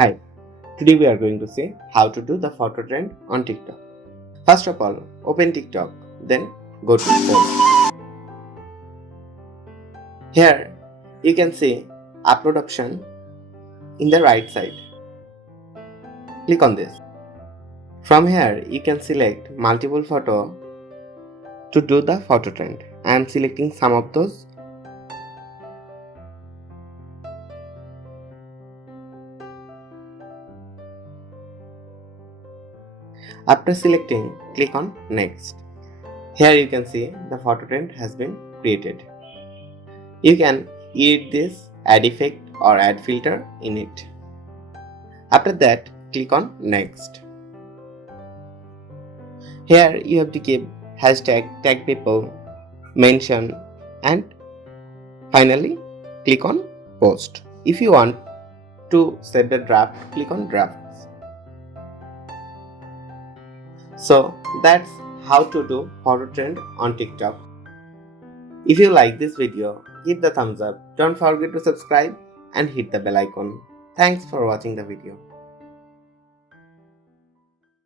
Hi, today we are going to see how to do the photo trend on TikTok. First of all, open TikTok, then go to post. Here you can see upload option in the right side. Click on this. From here you can select multiple photo to do the photo trend. I am selecting some of those. After selecting, click on next. Here you can see the photo trend has been created. You can edit this, add effect or add filter in it. After that, click on next. Here you have to give hashtag, tag people, mention and finally click on post. If you want to save the draft, click on drafts. So that's how to do photo trend on TikTok. If you like this video, give the thumbs up. Don't forget to subscribe and hit the bell icon. Thanks for watching the video.